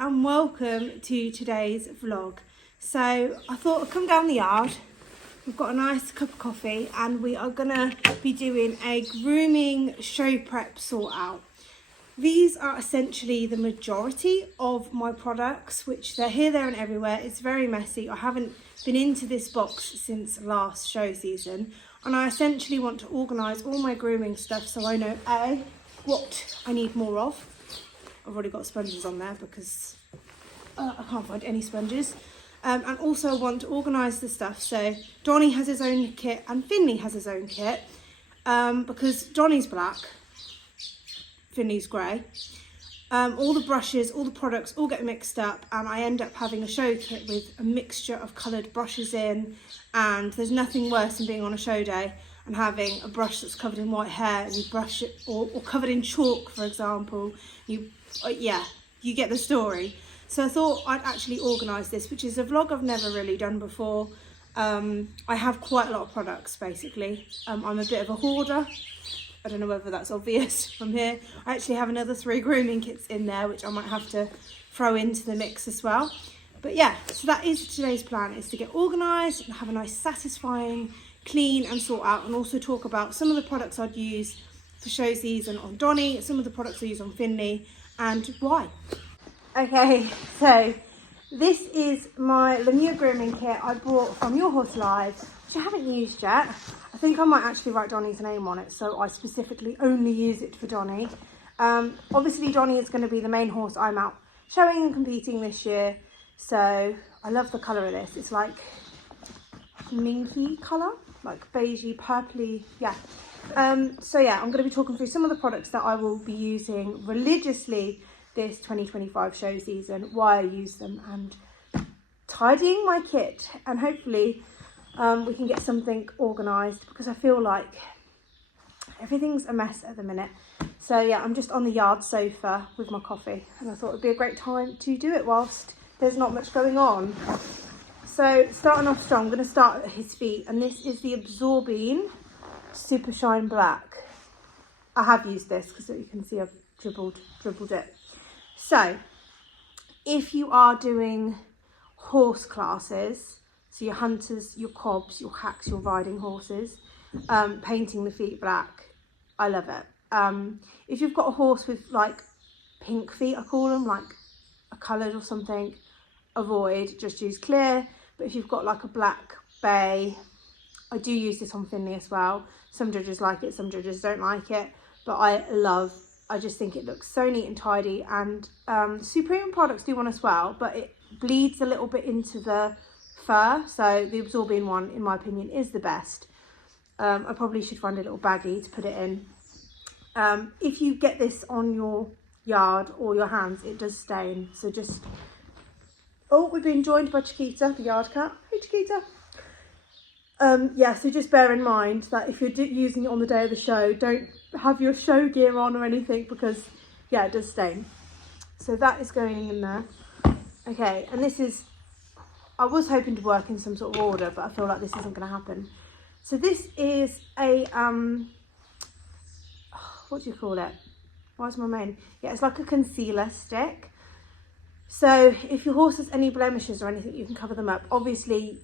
and welcome to today's vlog. So I thought I'd come down the yard. We've got a nice cup of coffee and we are gonna be doing a grooming show prep sort out. These are essentially the majority of my products, which they're here, there and everywhere. It's very messy. I haven't been into this box since last show season, and I essentially want to organise all my grooming stuff so I know A, what I need more of. I've already got sponges on there because I can't find any sponges. And also I want to organise the stuff. So Donny has his own kit and Finley has his own kit because Donny's black, Finley's grey. All the brushes, all the products all get mixed up and I end up having a show kit with a mixture of coloured brushes in, and there's nothing worse than being on a show day and having a brush that's covered in white hair and you brush it, or covered in chalk, for example. You get the story. So I thought I'd actually organise this, which is a vlog I've never really done before. I have quite a lot of products, basically. I'm a bit of a hoarder. I don't know whether that's obvious from here. I actually have another 3 grooming kits in there, which I might have to throw into the mix as well. But yeah, so that is today's plan, is to get organised and have a nice satisfying clean and sort out, and also talk about some of the products I'd use for show season on Donny, some of the products I use on Finley, and why. Okay, so this is my Lemieux grooming kit I bought from Your Horse Live, which I haven't used yet. I think I might actually write Donny's name on it, so I specifically only use it for Donny. Obviously Donny is going to be the main horse I'm out showing and competing this year, so I love the colour of this. It's like minky colour, like beigey, purpley, yeah. So yeah, I'm going to be talking through some of the products that I will be using religiously this 2025 show season, why I use them, and tidying my kit, and hopefully we can get something organised because I feel like everything's a mess at the minute. So yeah, I'm just on the yard sofa with my coffee and I thought it'd be a great time to do it whilst there's not much going on. So starting off strong, I'm going to start at his feet, and this is the Absorbing Super Shine Black. I have used this because you can see I've dribbled it. So if you are doing horse classes, so your hunters, your cobs, your hacks, your riding horses, painting the feet black, I love it. If you've got a horse with like pink feet, I call them, like a coloured or something, avoid, just use clear. But if you've got like a black bay, I do use this on Finley as well. Some judges like it, some judges don't like it, but I just think it looks so neat and tidy, and Supreme products do one as well, but it bleeds a little bit into the fur, so the Absorbing one, in my opinion, is the best. I probably should find a little baggie to put it in. If you get this on your yard or your hands, it does stain, so just... Oh, we're being joined by Chiquita, the yard cat. Hey, Chiquita. Yeah, so just bear in mind that if you're using it on the day of the show, don't have your show gear on or anything because, yeah, it does stain. So that is going in there. Okay, and this is... I was hoping to work in some sort of order, but I feel like this isn't going to happen. So this is a... what do you call it? Why is my mane? Yeah, it's like a concealer stick. So if your horse has any blemishes or anything, you can cover them up. Obviously,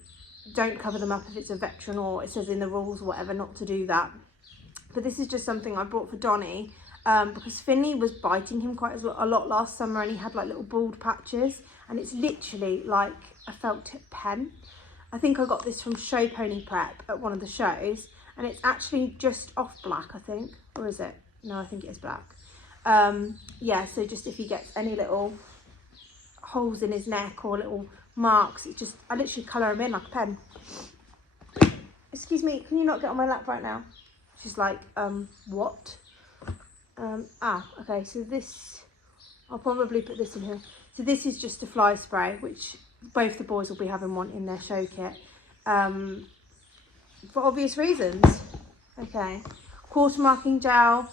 don't cover them up if it's a veteran or it says in the rules or whatever not to do that. But this is just something I bought for Donny because Finley was biting him quite a lot last summer and he had like little bald patches, and it's literally like a felt tip pen. I think I got this from Show Pony Prep at one of the shows, and it's actually just off black, I think. Or is it? No, I think it is black. Yeah, so just if he gets any little holes in his neck or little marks, it just, I literally colour them in like a pen. Excuse me, can you not get on my lap right now? She's like, what? Okay, so this, I'll probably put this in here. So this is just a fly spray, which both the boys will be having one in their show kit, for obvious reasons. Okay, quarter marking gel.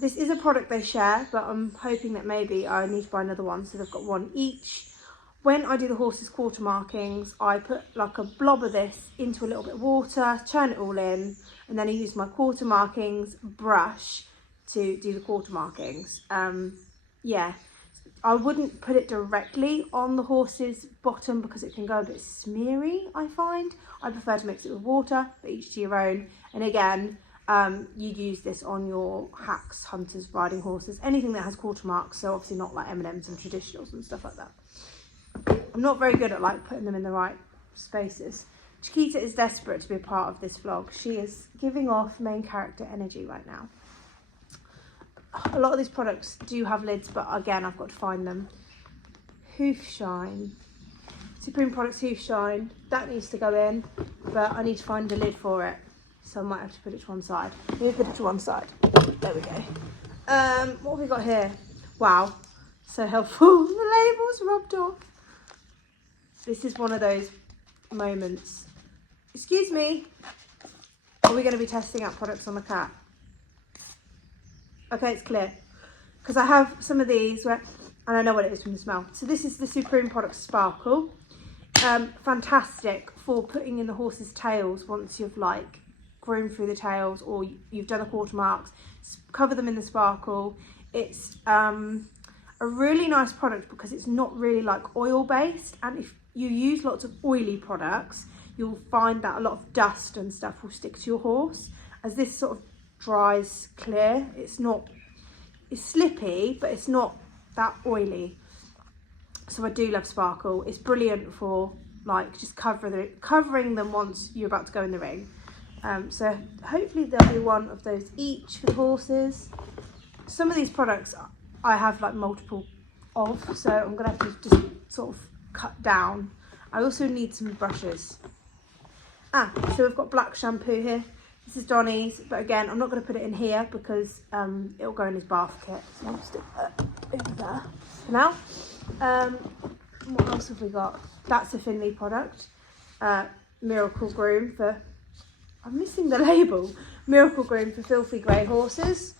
This is a product they share, but I'm hoping that maybe I need to buy another one, so they've got one each. When I do the horse's quarter markings, I put like a blob of this into a little bit of water, turn it all in, and then I use my quarter markings brush to do the quarter markings. Yeah, I wouldn't put it directly on the horse's bottom because it can go a bit smeary, I find. I prefer to mix it with water, but each to your own. And again, you use this on your hacks, hunters, riding horses, anything that has quarter marks. So obviously not like M&Ms and traditionals and stuff like that. I'm not very good at like putting them in the right spaces. Chiquita is desperate to be a part of this vlog. She is giving off main character energy right now. A lot of these products do have lids, but again, I've got to find them. Hoof Shine. Supreme Products Hoof Shine. That needs to go in, but I need to find a lid for it. So I might have to put it to one side. Let me put it to one side. There we go. What have we got here? Wow, so helpful. The label's rubbed off. This is one of those moments. Excuse me. Are we going to be testing out products on the cat? Okay, it's clear. Because I have some of these where, and I know what it is from the smell. So this is the Supreme Products Sparkle. Fantastic for putting in the horse's tails once you've like groomed through the tails or you've done the quarter marks. Cover them in the sparkle. It's a really nice product because it's not really like oil based, and if you use lots of oily products, you'll find that a lot of dust and stuff will stick to your horse. As this sort of dries clear, it's slippy, but it's not that oily. So I do love sparkle. It's brilliant for like just covering them once you're about to go in the ring. So hopefully there'll be one of those each for the horses. Some of these products I have like multiple of, so I'm gonna have to just sort of cut down. I also need some brushes. So we've got black shampoo here. This is Donny's, but again, I'm not going to put it in here because it'll go in his bath kit. So I'll stick that over there for now. What else have we got? That's a Finley product. Miracle Groom for, I'm missing the label. Miracle Groom for filthy grey horses.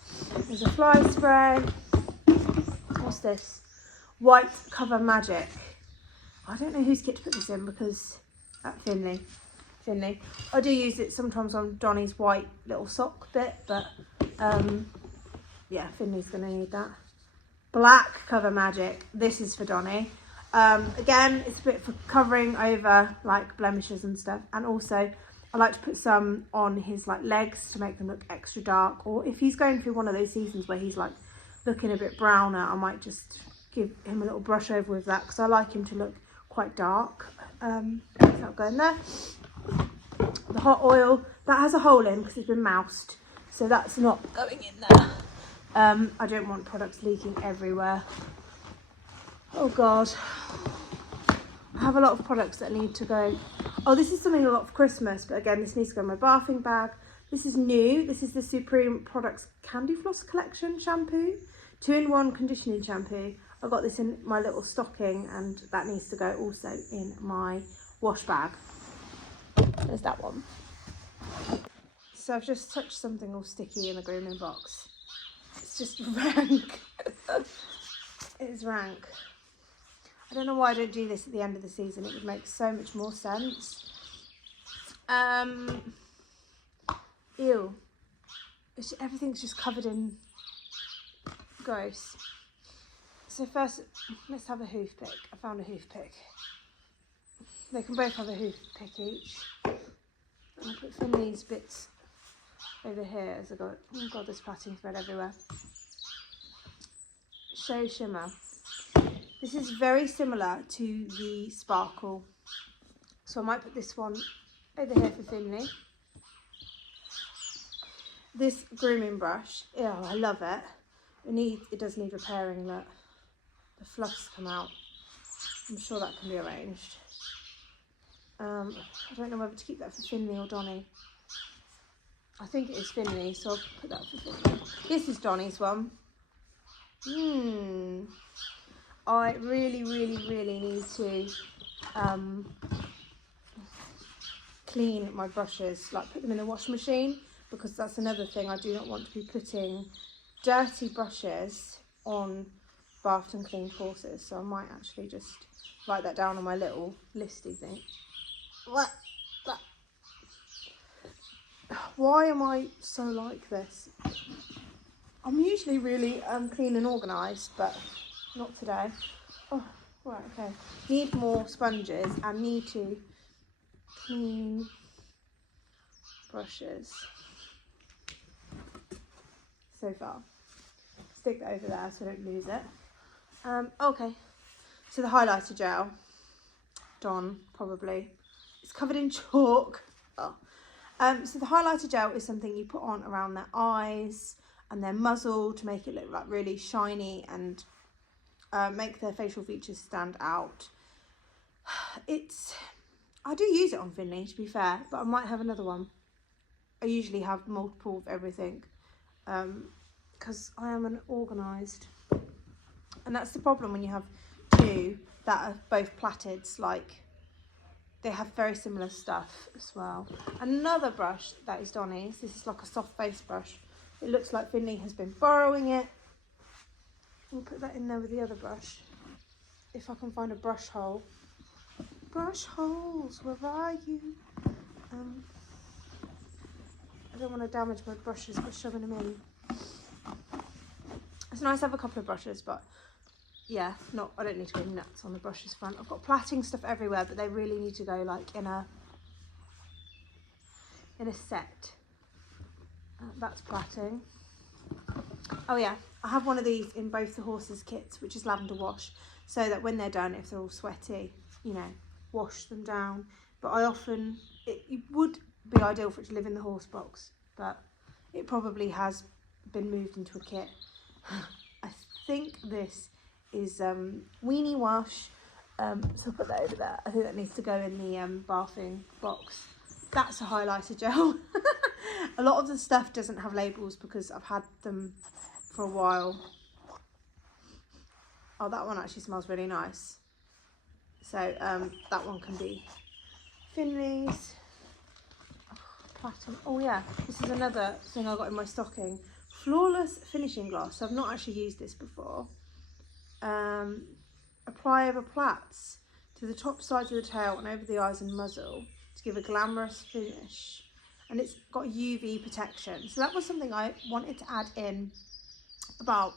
There's a fly spray. What's this? White Cover Magic. I don't know whose kit to put this in because Finley. I do use it sometimes on Donny's white little sock bit, but yeah, Finley's going to need that. Black Cover Magic. This is for Donny. Again, it's a bit for covering over like blemishes and stuff, and also I like to put some on his like legs to make them look extra dark, or if he's going through one of those seasons where he's like looking a bit browner, I might just give him a little brush over with that because I like him to look quite dark. That'll go in there. The hot oil, that has a hole in because it's been moused, so that's not going in there. I don't want products leaking everywhere. Oh god, I have a lot of products that need to go. Oh, this is something I got for Christmas, but again, this needs to go in my bathing bag. This is new. This is the Supreme Products Candy Floss Collection shampoo, 2-in-1 conditioning shampoo. I got this in my little stocking, and that needs to go also in my wash bag. There's that one. So I've just touched something all sticky in the grooming box. It's just rank. It is rank. I don't know why I don't do this at the end of the season. It would make so much more sense. Ew. Everything's just covered in gross. So first, let's have a hoof pick. I found a hoof pick. They can both have a hoof pick each. And I'll put Finley's bits over here as I got, oh god, there's plaiting thread everywhere. Show Shimmer. This is very similar to the Sparkle. So I might put this one over here for Finley. This grooming brush, yeah, I love it. It does need repairing, look. The fluffs come out. I'm sure that can be arranged. I don't know whether to keep that for Finley or Donny. I think it is Finley, so I'll put that for Finley. This is Donny's one. I really need to clean my brushes, like put them in the washing machine, because that's another thing. I do not want to be putting dirty brushes on bathed and cleaned horses, so I might actually just write that down on my little listy thing. Why am I so like this? I'm usually really clean and organised, but Not today. Oh, right, okay. Need more sponges and need to clean brushes. So far. Stick that over there so I don't lose it. Okay. So the highlighter gel, Don probably. It's covered in chalk. Oh. So the highlighter gel is something you put on around their eyes and their muzzle to make it look like really shiny and make their facial features stand out. I do use it on Finley, to be fair, but I might have another one. I usually have multiple of everything because I am an organised. And that's the problem when you have two that are both platteds, like they have very similar stuff as well. Another brush that is Donny's. This is like a soft face brush. It looks like Finley has been borrowing it. We'll put that in there with the other brush. If I can find a brush hole. Brush holes, where are you? I don't want to damage my brushes by shoving them in. It's nice to have a couple of brushes, but yeah, I don't need to go nuts on the brushes front. I've got plaiting stuff everywhere, but they really need to go like in a set. That's plaiting. Oh yeah, I have one of these in both the horses' kits, which is lavender wash, so that when they're done, if they're all sweaty, you know, wash them down. But it would be ideal for it to live in the horse box, but it probably has been moved into a kit. I think this is weenie wash, so I'll put that over there. I think that needs to go in the bathing box. That's a highlighter gel. A lot of the stuff doesn't have labels because I've had them for a while. Oh, that one actually smells really nice. So that one can be Finley's. Platinum. Oh yeah, this is another thing I got in my stocking. Flawless finishing gloss. So I've not actually used this before. Apply over plaits to the top sides of the tail and over the eyes and muzzle to give a glamorous finish. And it's got UV protection. So that was something I wanted to add in about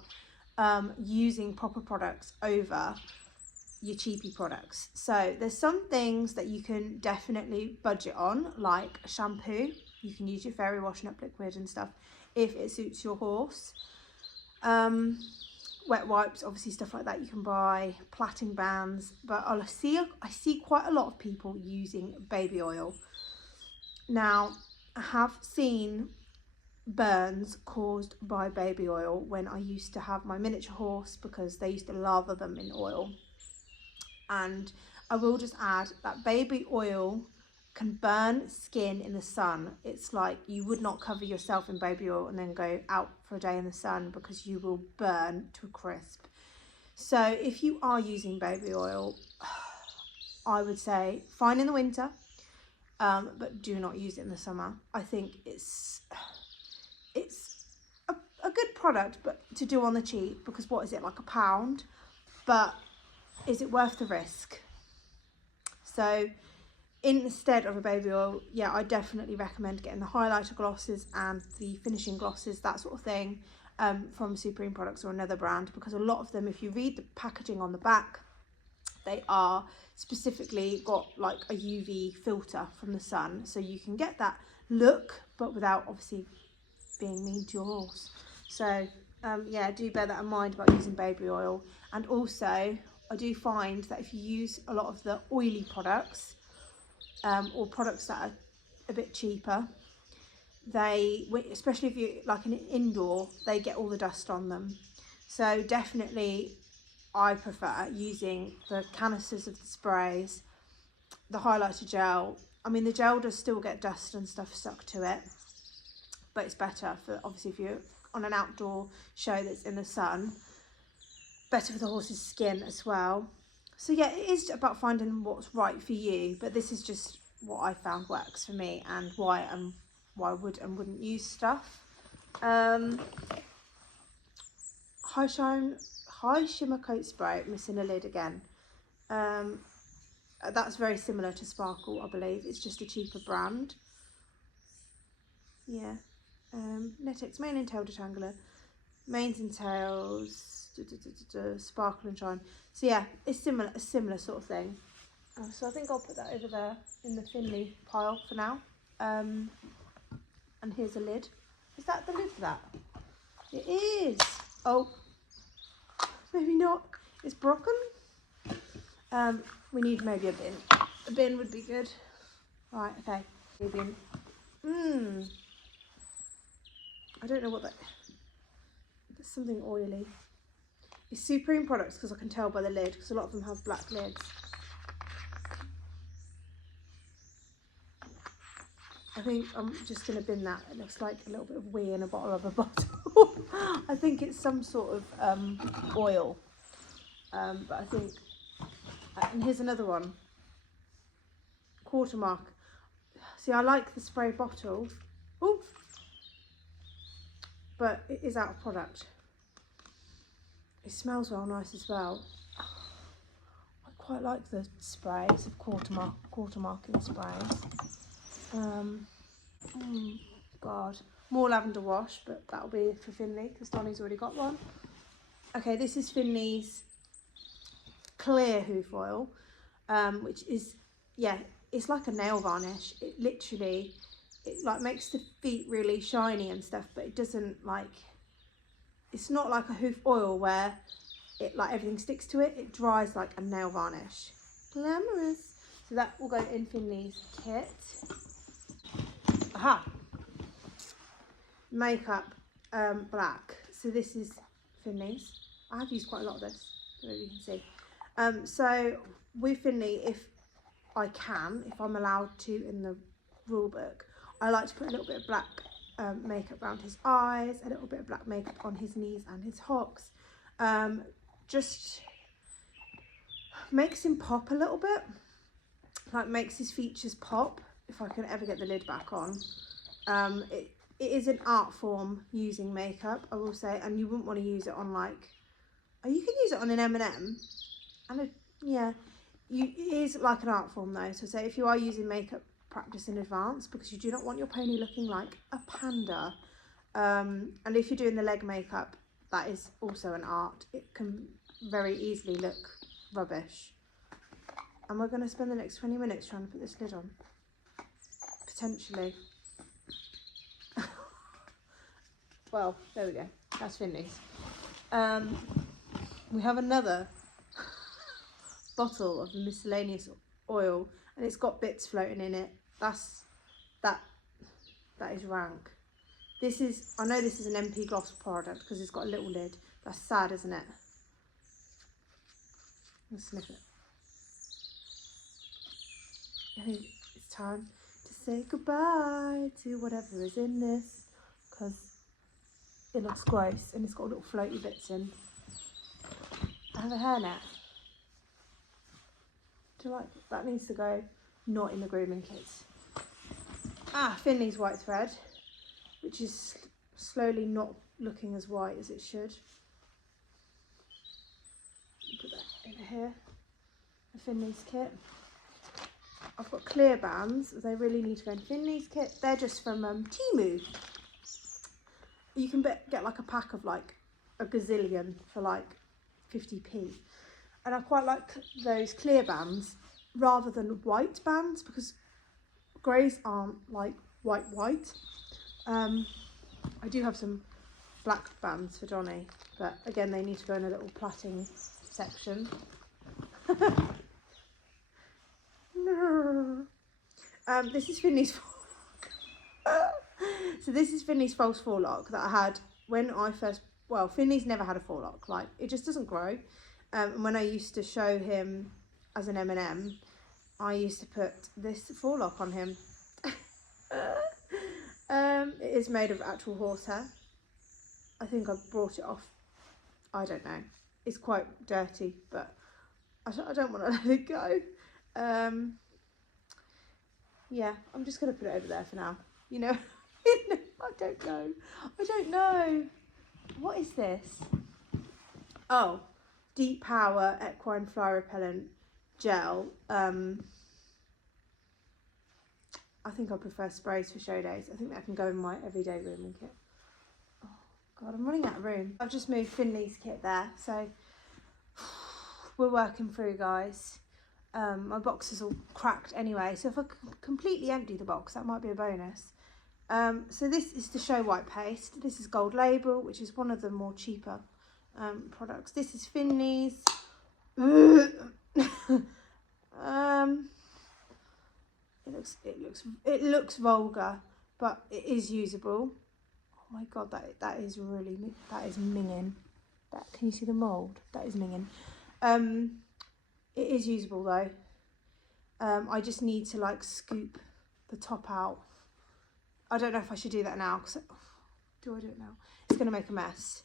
using proper products over your cheapy products. So there's some things that you can definitely budget on, like shampoo. You can use your fairy wash and up liquid and stuff if it suits your horse. Wet wipes, obviously stuff like that you can buy, plaiting bands, but I see quite a lot of people using baby oil. Now, I have seen burns caused by baby oil when I used to have my miniature horse because they used to lather them in oil. And I will just add that baby oil can burn skin in the sun. It's like you would not cover yourself in baby oil and then go out for a day in the sun because you will burn to a crisp. So if you are using baby oil, I would say fine in the winter, but do not use it in the summer. I think it's a good product, but to do on the cheap, because what is it, like £1? But is it worth the risk? So instead of a baby oil, yeah, I definitely recommend getting the highlighter glosses and the finishing glosses, that sort of thing, from Supreme Products or another brand, because a lot of them, if you read the packaging on the back, they are specifically got like a UV filter from the sun, so you can get that look but without obviously being mean to your horse. So yeah, do bear that in mind about using baby oil. And also I do find that if you use a lot of the oily products, or products that are a bit cheaper, they, especially if you like an indoor, they get all the dust on them. So definitely I prefer using the canisters of the sprays, the highlighter gel. I mean, the gel does still get dust and stuff stuck to it, but it's better for, obviously, if you're on an outdoor show that's in the sun, better for the horse's skin as well. So yeah, it is about finding what's right for you, but this is just what I found works for me and why I would and wouldn't use stuff. High shimmer coat spray, missing a lid again. That's very similar to Sparkle, I believe. It's just a cheaper brand. Yeah. Netex mane and tail detangler. manes and tails, sparkle and shine. So yeah, it's a similar sort of thing. So I think I'll put that over there in the Finley pile for now. And here's a lid. Is that the lid for that? It is. Oh, maybe not. It's broken. We need maybe a bin. A bin would be good. Right, okay. A bin. I don't know what that. There's something oily. It's Supreme products because I can tell by the lid, because a lot of them have black lids. I think I'm just going to bin that. It looks like a little bit of wee in a bottle of a bottle. I think it's some sort of oil. But I think, and here's another one. Quartermark. See, I like the spray bottle. Ooh. But it is out of product. It smells well nice as well. I quite like the sprays of quartermarking sprays. God, more lavender wash, but that'll be for Finley because Donny's already got one. Okay, this is Finley's clear hoof oil, which is, yeah, it's like a nail varnish. It literally, it like makes the feet really shiny and stuff, but it doesn't like, it's not like a hoof oil where it like everything sticks to it. It dries like a nail varnish. Glamorous. So that will go in Finley's kit. Aha. Makeup black. So this is Finley's. I have used quite a lot of this, so you can see. So with Finley, if I can, if I'm allowed to in the rule book, I like to put a little bit of black makeup around his eyes, a little bit of black makeup on his knees and his hocks. Just makes him pop a little bit, like makes his features pop, if I can ever get the lid back on. It is an art form using makeup, I will say, and you wouldn't want to use it on like, oh, you can use it on an M&M, and yeah, it is like an art form though. So say if you are using makeup, practice in advance, because you do not want your pony looking like a panda. And if you're doing the leg makeup, that is also an art. It can very easily look rubbish. And we're going to spend the next 20 minutes trying to put this lid on. Potentially. Well, there we go. That's Finley's. We have another bottle of the miscellaneous oil, and it's got bits floating in it. That is rank. This is, I know this is an MP Gloss product because it's got a little lid. That's sad, isn't it? Let's sniff it. I think it's time to say goodbye to whatever is in this, because it looks gross and it's got little floaty bits in. I have a hairnet. Do you like it? That needs to go not in the grooming kits. Ah, Finley's white thread, which is slowly not looking as white as it should. Put that in here. The Finley's kit. I've got clear bands. They really need to go in Finley's kit. They're just from Temu. You can get like a pack of like a gazillion for like 50p. And I quite like those clear bands rather than white bands, because greys aren't like white. I do have some black bands for Donny, but again they need to go in a little plaiting section. This is Finley's forelock. So this is Finley's false forelock that I had when I first, well, Finley's never had a forelock, like it just doesn't grow. And when I used to show him as an M&M, I used to put this forelock on him. It is made of actual horsehair. I think I brought it off, I don't know. It's quite dirty, but I don't want to let it go. Yeah, I'm just going to put it over there for now. You know, I don't know. What is this? Oh, Deep Power Equine Fly Repellent Gel. I think I prefer sprays for show days. I think that can go in my everyday grooming kit. Oh God, I'm running out of room. I've just moved Finley's kit there, so we're working through, guys. My box is all cracked anyway, so if I could completely empty the box, that might be a bonus. So this is the Show White paste. This is Gold Label, which is one of the more cheaper products. This is Finley's. It looks vulgar, but it is usable. Oh my god, that is minging. Can you see the mould? That is minging. It is usable though. I just need to like scoop the top out. I don't know if I should do that now, because do I do it now? It's going to make a mess.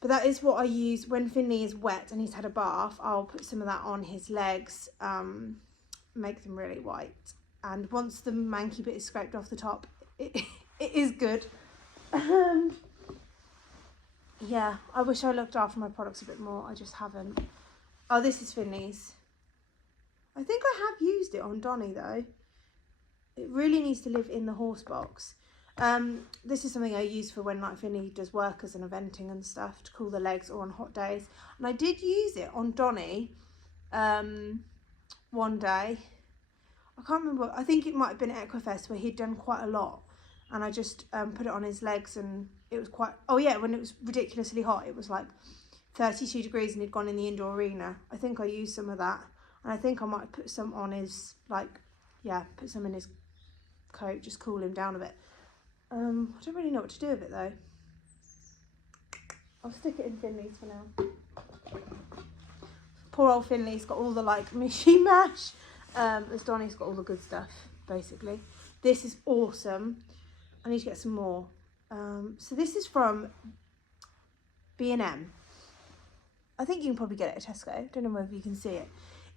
But that is what I use when Finley is wet and he's had a bath. I'll put some of that on his legs, make them really white. And once the manky bit is scraped off the top, it is good. Yeah, I wish I looked after my products a bit more. I just haven't. Oh, this is Finley's. I think I have used it on Donny though. It really needs to live in the horse box. This is something I use for when like Finley does workers and eventing and stuff to cool the legs or on hot days. And I did use it on Donny one day. I can't remember. I think it might have been at Equifest where he'd done quite a lot. And I just put it on his legs and it was quite... Oh yeah, when it was ridiculously hot, it was like 32 degrees and he'd gone in the indoor arena. I think I used some of that. And I think I might put some on his, like, yeah, put some in his coat, just cool him down a bit. I don't really know what to do with it though. I'll stick it in Finley's for now. Poor old Finley's got all the like mushy mash. As Donny's got all the good stuff, basically. This is awesome. I need to get some more. So this is from B&M. I think you can probably get it at Tesco. Don't know whether you can see it.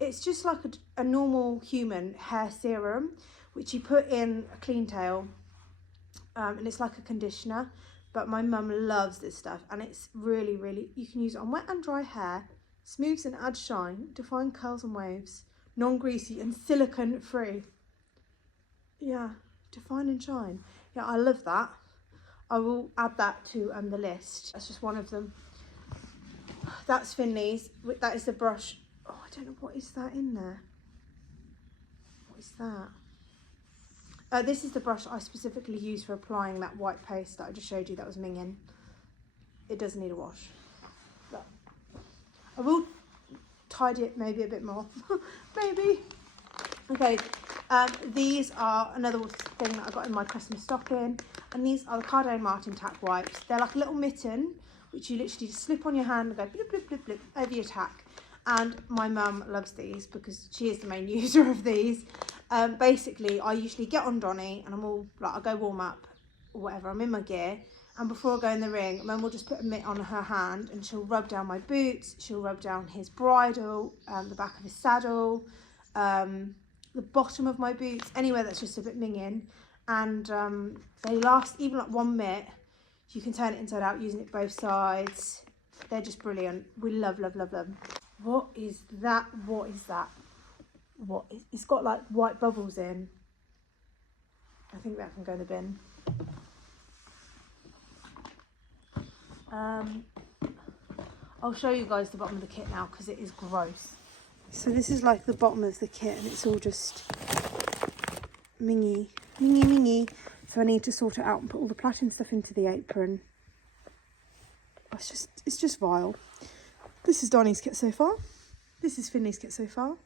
It's just like a normal human hair serum, which you put in a clean tail, and it's like a conditioner. But my mum loves this stuff, and it's really, really, you can use it on wet and dry hair, smooths and adds shine, define curls and waves, non-greasy and silicone free. Yeah, define and shine. Yeah, I love that. I will add that to the list. That's just one of them. That's Finley's. That is the brush. Oh, I don't know, what is that in there? What is that? This is the brush I specifically use for applying that white paste that I just showed you that was minging. It does need a wash. But I will tidy it maybe a bit more. Maybe. Okay, these are another thing that I got in my Christmas stocking. And these are the Cardone Martin tack wipes. They're like a little mitten, which you literally just slip on your hand and go blip, blip, blip, blip over your tack. And my mum loves these because she is the main user of these. Basically, I usually get on Donny and I'm all like, I go warm up or whatever, I'm in my gear. And before I go in the ring, Mum will just put a mitt on her hand and she'll rub down my boots, she'll rub down his bridle, the back of his saddle, the bottom of my boots, anywhere that's just a bit minging. And they last even like 1 minute. You can turn it inside out using it both sides. They're just brilliant. We love, love, love them. What is that? What is that? It's got like white bubbles in. I think that can go in the bin. I'll show you guys the bottom of the kit now because it is gross. So this is like the bottom of the kit and it's all just mingy. So I need to sort it out and put all the plaiting stuff into the apron. It's just vile. This is Donny's kit so far. This is Finley's kit so far.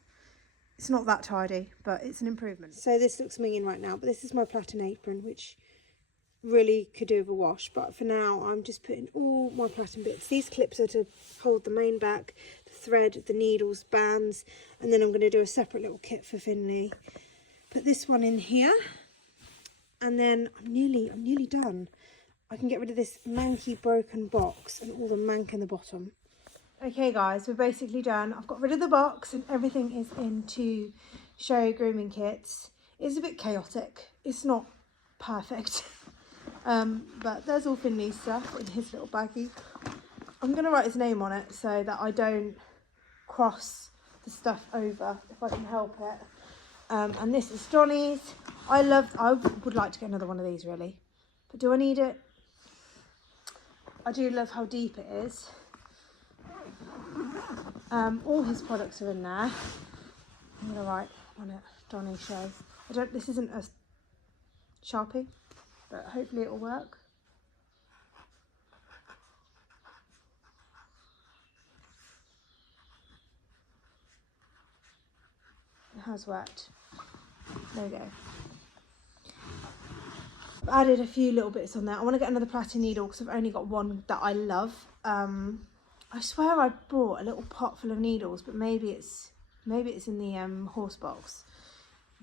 It's not that tidy, but it's an improvement. So this looks minging right now, but this is my plaiting apron, which really could do with a wash. But for now, I'm just putting all my plaiting bits. These clips are to hold the mane back, the thread, the needles, bands, and then I'm going to do a separate little kit for Finley. Put this one in here. And then I'm nearly done. I can get rid of this manky broken box and all the mank in the bottom. Okay guys, we're basically done. I've got rid of the box and everything is into show grooming kits. It's a bit chaotic. It's not perfect. But there's all Finley's stuff in his little baggie. I'm going to write his name on it so that I don't cross the stuff over if I can help it. And this is Donny's. I would like to get another one of these really, but do I need it? I do love how deep it is. All his products are in there. I'm gonna write on it, Donny Show. This isn't a Sharpie, but hopefully it'll work. It has worked. There we go. I've added a few little bits on there. I want to get another plaiting needle because I've only got one that I love. I swear I brought a little pot full of needles, but maybe it's in the horse box.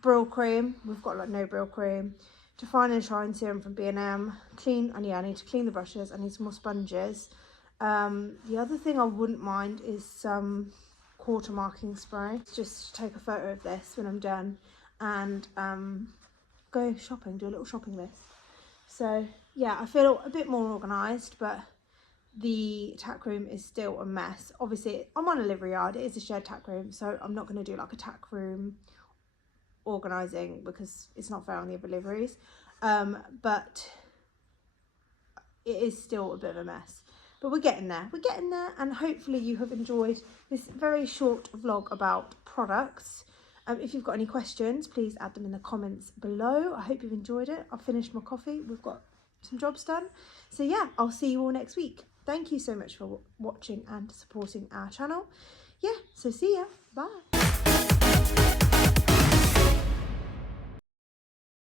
Brill cream. We've got like no brill cream. Define and Shine serum from B&M. Clean, and yeah, I need to clean the brushes. I need some more sponges. The other thing I wouldn't mind is some quarter marking spray. Just take a photo of this when I'm done and go shopping, do a little shopping list. So yeah, I feel a bit more organised, but the tack room is still a mess. Obviously, I'm on a livery yard. It is a shared tack room, so I'm not going to do like a tack room organising because it's not fair on the other liveries. But it is still a bit of a mess. But we're getting there. We're getting there, and hopefully you have enjoyed this very short vlog about products. If you've got any questions, please add them in the comments below. I hope you've enjoyed it. I've finished my coffee. We've got some jobs done. So yeah, I'll see you all next week. Thank you so much for watching and supporting our channel. Yeah, so see ya. Bye.